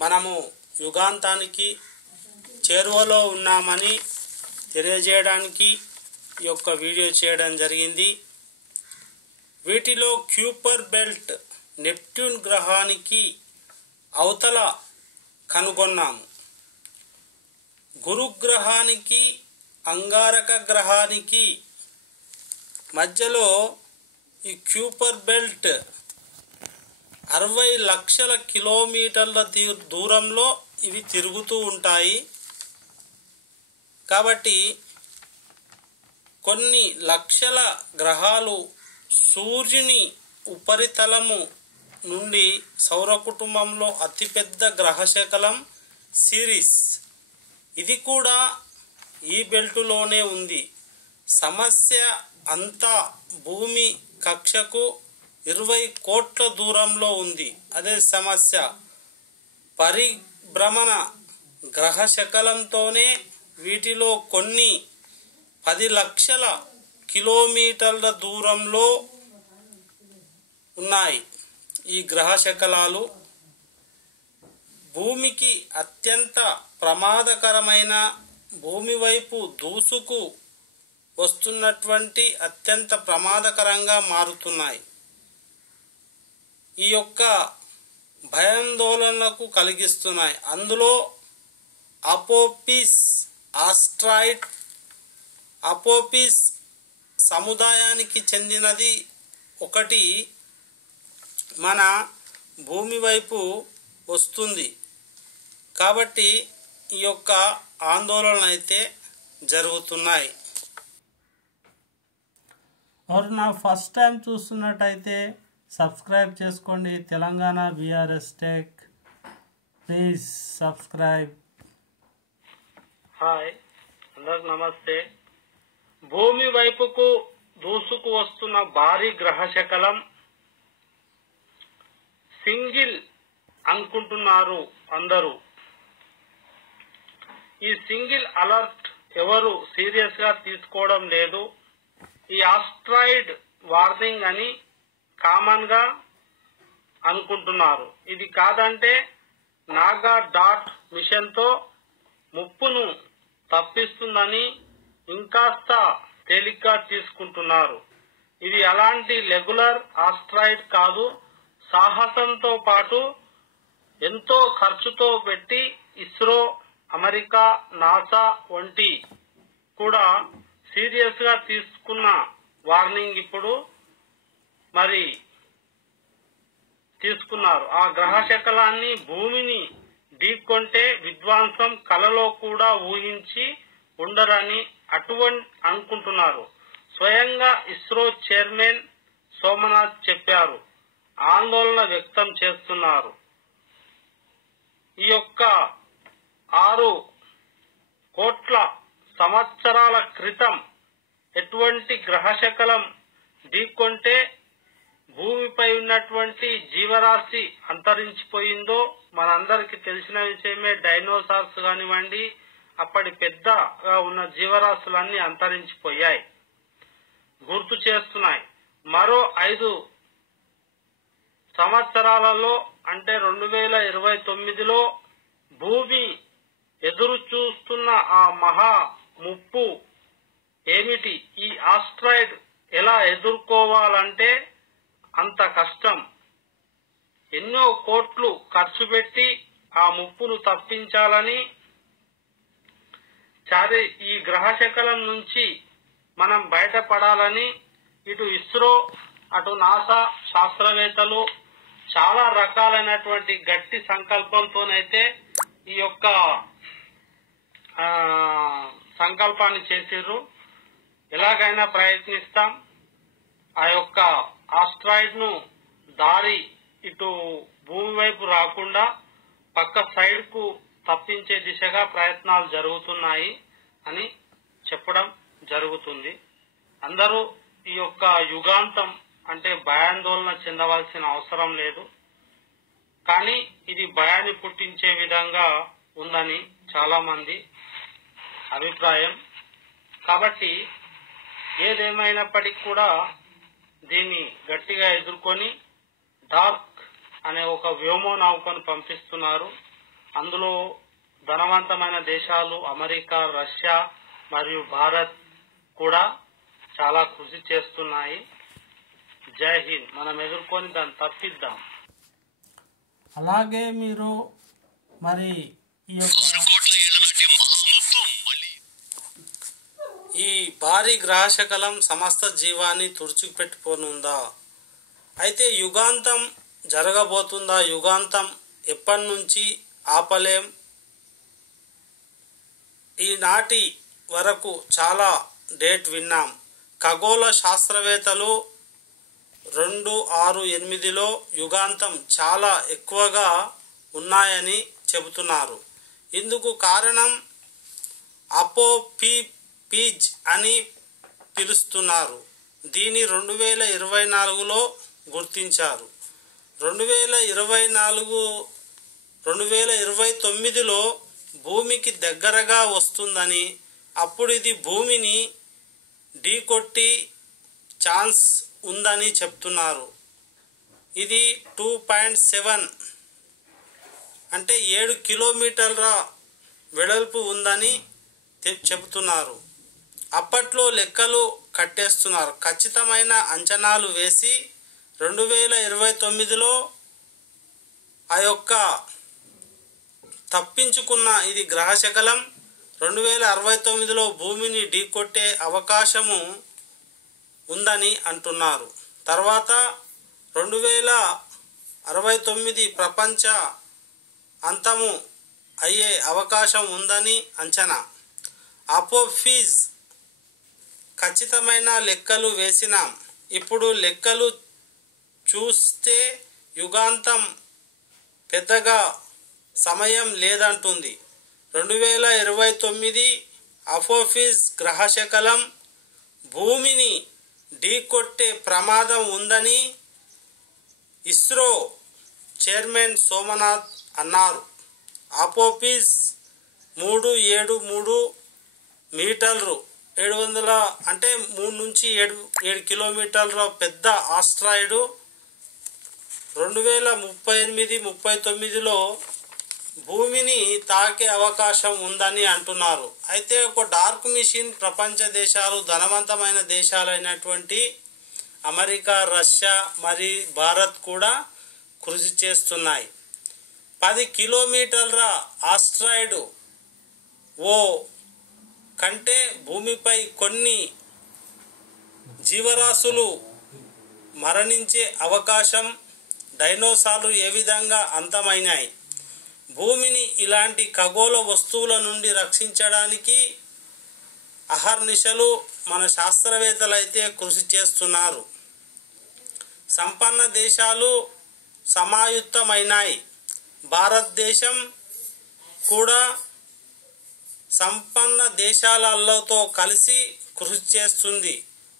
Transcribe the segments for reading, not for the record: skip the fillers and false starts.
మనము యుగాంతానికి చేరువలో ఉన్నామని తెలియజేయడానికి ఈ యొక్క వీడియో చేయడం జరిగింది. వీటిలో క్యూపర్ బెల్ట్ నెప్ట్యూన్ గ్రహానికి అవతల కనుగొన్నాము. గురుగ్రహానికి అంగారక గ్రహానికి మధ్యలో ఈ క్యూపర్ బెల్ట్ 60 లక్షల కిలోమీటర్ల దూరంలో ఇవి తిరుగుతూ ఉంటాయి. కాబట్టి కొన్ని లక్షల గ్రహాలు సూర్యుని ఉపరితలము నుండి సౌర కుటుంబంలో అతిపెద్ద గ్రహశకలం సిరిస్. ఇది కూడా ఈ బెల్టులోనే ఉంది. సమస్య అంతా భూమి కక్షకు 20 కోట్ల దూరంలో ఉంది. అదే సమస్య. పరిభ్రమణ గ్రహశకలంతోనే వీటిలో కొన్ని 10 లక్షల కిలోమీటర్ల దూరంలో ఉన్నాయి. ఈ గ్రహశకలాలు భూమికి అత్యంత ప్రమాదకరమైన, భూమి వైపు దూసుకు వస్తున్నటువంటి అత్యంత ప్రమాదకరంగా మారుతున్నాయి. ఈ యొక్క భయాందోళనకు కలిగిస్తున్నాయి. అందులో అపోపిస్ ఆస్ట్రాయిడ్, అపోపిస్ సముదాయానికి చెందినది ఒకటి మన భూమి వైపు వస్తుంది. కాబట్టి ఈ యొక్క ఆందోళన అయితే జరుగుతున్నాయి. ఎవరు ఫస్ట్ టైం చూస్తున్నట్టయితే సబ్స్క్రైబ్ చేసుకోండి. Telangana BRS tech, please subscribe. Hi, అందరికి నమస్తే. భూమి వైపుకు దూసుకు వస్తున్న భారీ గ్రహశకలం సింగిల్ అనుకుంటున్నారు అందరూ. ఈ సింగిల్ అలర్ట్ ఎవరు సీరియస్ గా తీసుకోవడం లేదు. ఈ ఆస్ట్రాయిడ్ వార్నింగ్ అని కామన్ గా అనుకుంటున్నారు. ఇది కాదంటే నాగా డాట్ మిషన్ తో ముప్పును తప్పిస్తుందని ఇంకాస్త తేలిగ్గా తీసుకుంటున్నారు. ఇది అలాంటి రెగ్యులర్ ఆస్ట్రాయిడ్ కాదు. సాహసంతో పాటు ఎంతో ఖర్చుతో పెట్టి ఇస్రో, అమెరికా, నాసా వంటి కూడా సీరియస్ గా తీసుకున్న వార్నింగ్ ఇప్పుడు మరి తీసుకున్నారు. ఆ గ్రహశకలాన్ని భూమిని ఢీకొంటే విధ్వంసం కలలో కూడా ఊహించి ఉండరని అనుకుంటున్నారు. స్వయంగా ఇస్రో చైర్మన్ సోమనాథ్ చెప్పారు. ఆందోళన వ్యక్తం చేస్తున్నారు. ఈ యొక్క 6 కోట్ల సంవత్సరాల క్రితం ఎటువంటి గ్రహశకలం ఢీకొంటే భూమిపై ఉన్నటువంటి జీవరాశి అంతరించిపోయిందో మనందరికీ తెలిసిన విషయమే. డైనోసార్స్ కానివ్వండి, అప్పటి పెద్దగా ఉన్న జీవరాశులన్నీ అంతరించిపోయాయి. గుర్తు చేస్తున్నాయి. మరో 5 సంవత్సరాలలో అంటే 2029లో భూమి ఎదురు చూస్తున్న ఆ మహా ముప్పు ఏమిటి? ఈ ఆస్ట్రాయిడ్ ఎలా ఎదుర్కోవాలంటే అంత కష్టం. ఎన్నో కోట్లు ఖర్చు పెట్టి ఆ ముప్పును తప్పించాలని, ఈ గ్రహశకలం నుంచి మనం బయటపడాలని ఇటు ఇస్రో, అటు నాసా శాస్త్రవేత్తలు చాలా రకాలైనటువంటి గట్టి సంకల్పంతోనైతే ఈ యొక్క సంకల్పాన్ని చేసిర్రు. ఎలాగైనా ప్రయత్నిస్తాం ఆ యొక్క ఆస్ట్రాయిడ్ ను దారి ఇటు భూమి వైపు రాకుండా పక్క సైడ్ కు తప్పించే దిశగా ప్రయత్నాలు జరుగుతున్నాయి అని చెప్పడం జరుగుతుంది. అందరూ ఈ యొక్క యుగాంతం అంటే భయాందోళన చెందవలసిన అవసరం లేదు. కానీ ఇది భయాన్ని పుట్టించే విధంగా ఉందని చాలా మంది అభిప్రాయం. కాబట్టి ఏదేమైనప్పటికీ కూడా దీన్ని గట్టిగా ఎదుర్కొని డార్క్ అనే ఒక వ్యోమనౌకను పంపిస్తున్నారు. అందులో ధనవంతమైన దేశాలు అమెరికా, రష్యా మరియు భారత్ కూడా చాలా కృషి చేస్తున్నాయి. జై హింద్. మనం ఎదుర్కొని దాన్ని తప్పిద్దాం. అలాగే మీరు మరి ఈ భారీ గ్రహశకలం సమస్త జీవాన్ని తుడిచిపెట్టుకోనుందా? అయితే యుగాంతం జరగబోతుందా? యుగాంతం ఎప్పటి నుంచి ఆపలేం. ఈనాటి వరకు చాలా డేట్ విన్నాం. ఖగోళ శాస్త్రవేత్తలు 2068లో యుగాంతం చాలా ఎక్కువగా ఉన్నాయని చెబుతున్నారు. ఇందుకు కారణం అపోఫీజ్ అని పిలుస్తున్నారు. దీని 2024లో గుర్తించారు. 2029లో భూమికి దగ్గరగా వస్తుందని, అప్పుడు ఇది భూమిని ఢీకొట్టి ఛాన్స్ ఉందని చెప్తున్నారు. ఇది 2.7 అంటే 7 కిలోమీటర్ల వెడల్పు ఉందని చెబుతున్నారు. అప్పట్లో లెక్కలు కట్టేస్తున్నారు. ఖచ్చితమైన అంచనాలు వేసి 2029లో ఆ యొక్క తప్పించుకున్న ఇది గ్రహశకలం 2069లో భూమిని ఢీకొట్టే అవకాశము ఉందని అంటున్నారు. తర్వాత 2069 ప్రపంచ అంతము అయ్యే అవకాశం ఉందని అంచనా. అపోఫీజ్ ఖచ్చితమైన లెక్కలు వేసినాం. ఇప్పుడు లెక్కలు చూస్తే యుగాంతం పెద్దగా సమయం లేదంటుంది. 2029 అపోఫీజ్ గ్రహశకలం భూమిని ఢీకొట్టే ప్రమాదం ఉందని ఇస్రో చైర్మన్ సోమనాథ్ అన్నారు. అపోఫీజ్ 373 మీటర్లు 700 అంటే 3 నుంచి 7 కిలోమీటర్ల పెద్ద ఆస్ట్రాయిడ్ 2038-39లో భూమిని తాకే అవకాశం ఉందని అంటున్నారు. అయితే ఒక డార్క్ మిషన్ ప్రపంచ దేశాలు, ధనవంతమైన దేశాలైనటువంటి అమెరికా, రష్యా మరియు భారత్ కూడా కృషి చేస్తున్నాయి. 10 కిలోమీటర్ల ఆస్ట్రాయిడ్ ఓ కంటే భూమిపై కొన్ని జీవరాశులు మరణించే అవకాశం. డైనోసార్లు ఏ విధంగా అంతమైనాయి. భూమిని ఇలాంటి ఖగోళ వస్తువుల నుండి రక్షించడానికి అహర్నిశలు మన శాస్త్రవేత్తలైతే కృషి చేస్తున్నారు. సంపన్న దేశాలు సమాయుత్తమైనాయి. భారతదేశం కూడా సంపన్న దేశాలతో కలిసి కృషి చేస్తుంది.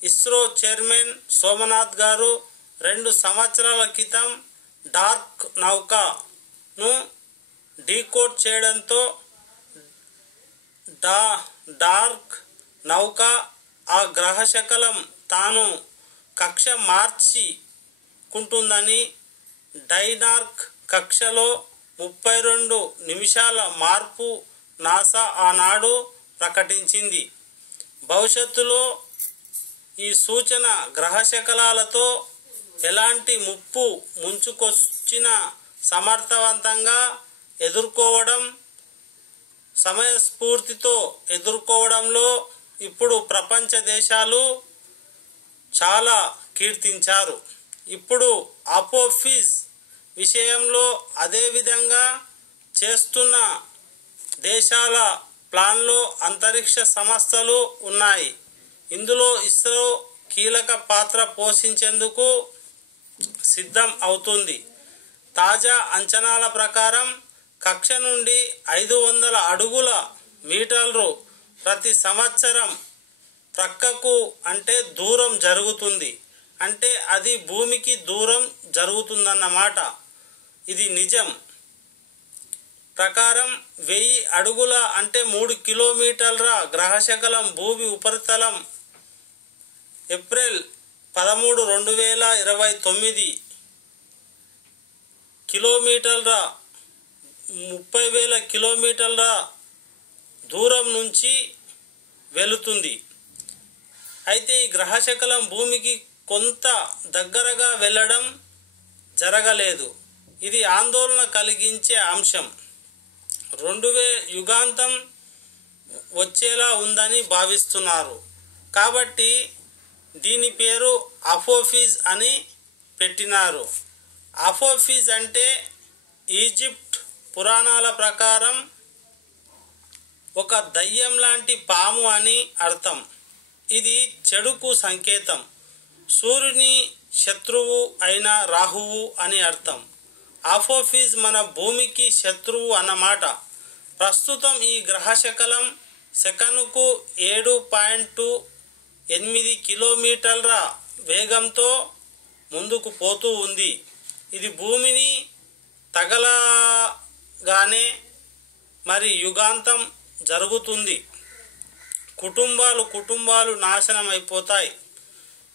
ఇస్రో చైర్మన్ సోమనాథ్ గారు 2 సంవత్సరాల క్రితం డార్క్ నౌకను డీకోడ్ చేయడంతో డార్క్ నౌక ఆ గ్రహశకలం తాను కక్ష మార్చుకుంటుందని, డైనార్క్ కక్షలో 32 నిమిషాల మార్పు నాసా ఆనాడు ప్రకటించింది. భవిష్యత్తులో ఈ సూచన గ్రహశకలాలతో ఎలాంటి ముప్పు ముంచుకొచ్చినా సమర్థవంతంగా ఎదుర్కోవడం, సమయస్ఫూర్తితో ఎదుర్కోవడంలో ఇప్పుడు ప్రపంచ దేశాలు చాలా కీర్తించారు. ఇప్పుడు అపోఫీజ్ విషయంలో అదే విధంగా చేస్తున్న దేశాల ప్లాన్లో అంతరిక్ష సంస్థలు ఉన్నాయి. ఇందులో ఇస్రో కీలక పాత్ర పోషించేందుకు సిద్ధం అవుతుంది. తాజా అంచనాల ప్రకారం కక్ష నుండి 500 అడుగుల మీటర్లు ప్రతి సంవత్సరం ప్రక్కకు అంటే దూరం జరుగుతుంది. అంటే అది భూమికి దూరం జరుగుతుందన్నమాట. ఇది నిజం ప్రకారం 1000 అడుగుల అంటే 3 కిలోమీటర్ల గ్రహశకలం భూమి ఉపరితలం ఏప్రిల్ 13, 2029 కిలోమీటర్ల 30,000 కిలోమీటర్ల దూరం నుంచి వెళుతుంది. అయితే ఈ గ్రహశకలం భూమికి కొంత దగ్గరగా వెళ్ళడం జరగలేదు. ఇది ఆందోళన కలిగించే అంశం. 2000 యుగాంతం వచ్చేలా ఉందని భావిస్తున్నారు. కాబట్టి దీని పేరు అపోఫీజ్ అని పెట్టినారు. అపోఫీజ్ అంటే ఈజిప్ట్ పురాణాల ప్రకారం ఒక దయ్యం లాంటి పాము అని అర్థం. ఇది చెడుకు సంకేతం. సూర్యుని శత్రువు అయిన రాహువు అని అర్థం. అపోఫీజ్ మన భూమికి శత్రువు అన్నమాట. ప్రస్తుతం ఈ గ్రహశకలం సెకనుకు 7.8 కిలోమీటర్ల వేగంతో ముందుకు పోతూ ఉంది. ఇది భూమిని తగలగానే మరి యుగాంతం జరుగుతుంది. కుటుంబాలు నాశనం అయిపోతాయి.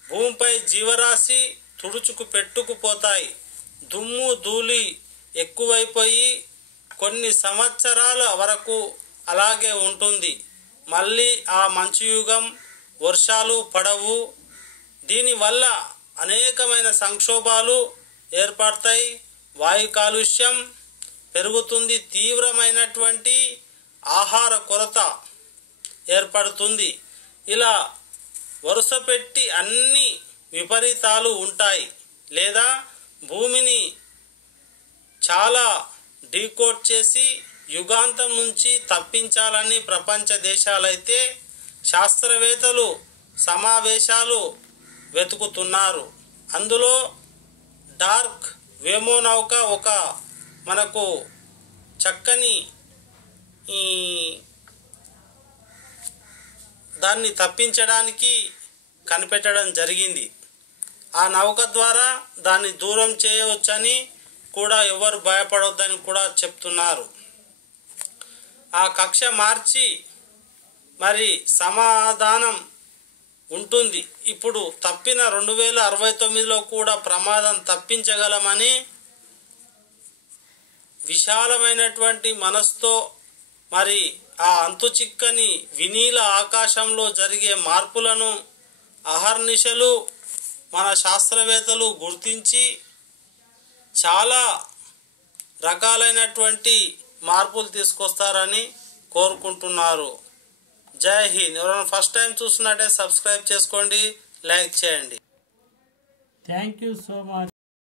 భూమిపై జీవరాశి తుడుచుకు పెట్టుకుపోతాయి. దుమ్ము ధూళి ఎక్కువైపోయి కొన్ని సంవత్సరాల వరకు అలాగే ఉంటుంది. మళ్ళీ ఆ మంచు యుగం, వర్షాలు పడవు. దీనివల్ల అనేకమైన సంక్షోభాలు ఏర్పడతాయి. వాయు కాలుష్యం పెరుగుతుంది. తీవ్రమైనటువంటి ఆహార కొరత ఏర్పడుతుంది. ఇలా వరుస పెట్టి అన్ని విపరీతాలు ఉంటాయి. లేదా భూమిని చాలా డీకోడ్ చేసి యుగాంతం నుంచి తప్పించాలని ప్రపంచ దేశాలైతే శాస్త్రవేత్తలు సమావేశాలు వెతుకుతున్నారు. అందులో డార్క్ వేమో నౌక ఒక మనకు చక్కని దాన్ని తప్పించడానికి కనిపెట్టడం జరిగింది. ఆ నౌక ద్వారా దాన్ని దూరం చేయవచ్చని కూడా ఎవరు భయపడవద్దని కూడా చెప్తున్నారు. ఆ కక్ష మార్చి మరి సమాధానం ఉంటుంది. ఇప్పుడు తప్పిన 2069లో కూడా ప్రమాదం తప్పించగలమని విశాలమైనటువంటి మనసుతో మరి ఆ అంతు చిక్కని వినీల ఆకాశంలో జరిగే మార్పులను అహర్నిశలు మన శాస్త్రవేత్తలు గుర్తించి చాలా రకాలైనటువంటి మార్పులు తీసుకొస్తారని కోరుకుంటున్నారు. జై హింద్. ఎవరైనా ఫస్ట్ టైం చూస్తున్నట్టే సబ్స్క్రైబ్ చేసుకోండి, లైక్ చేయండి. Thank you so much.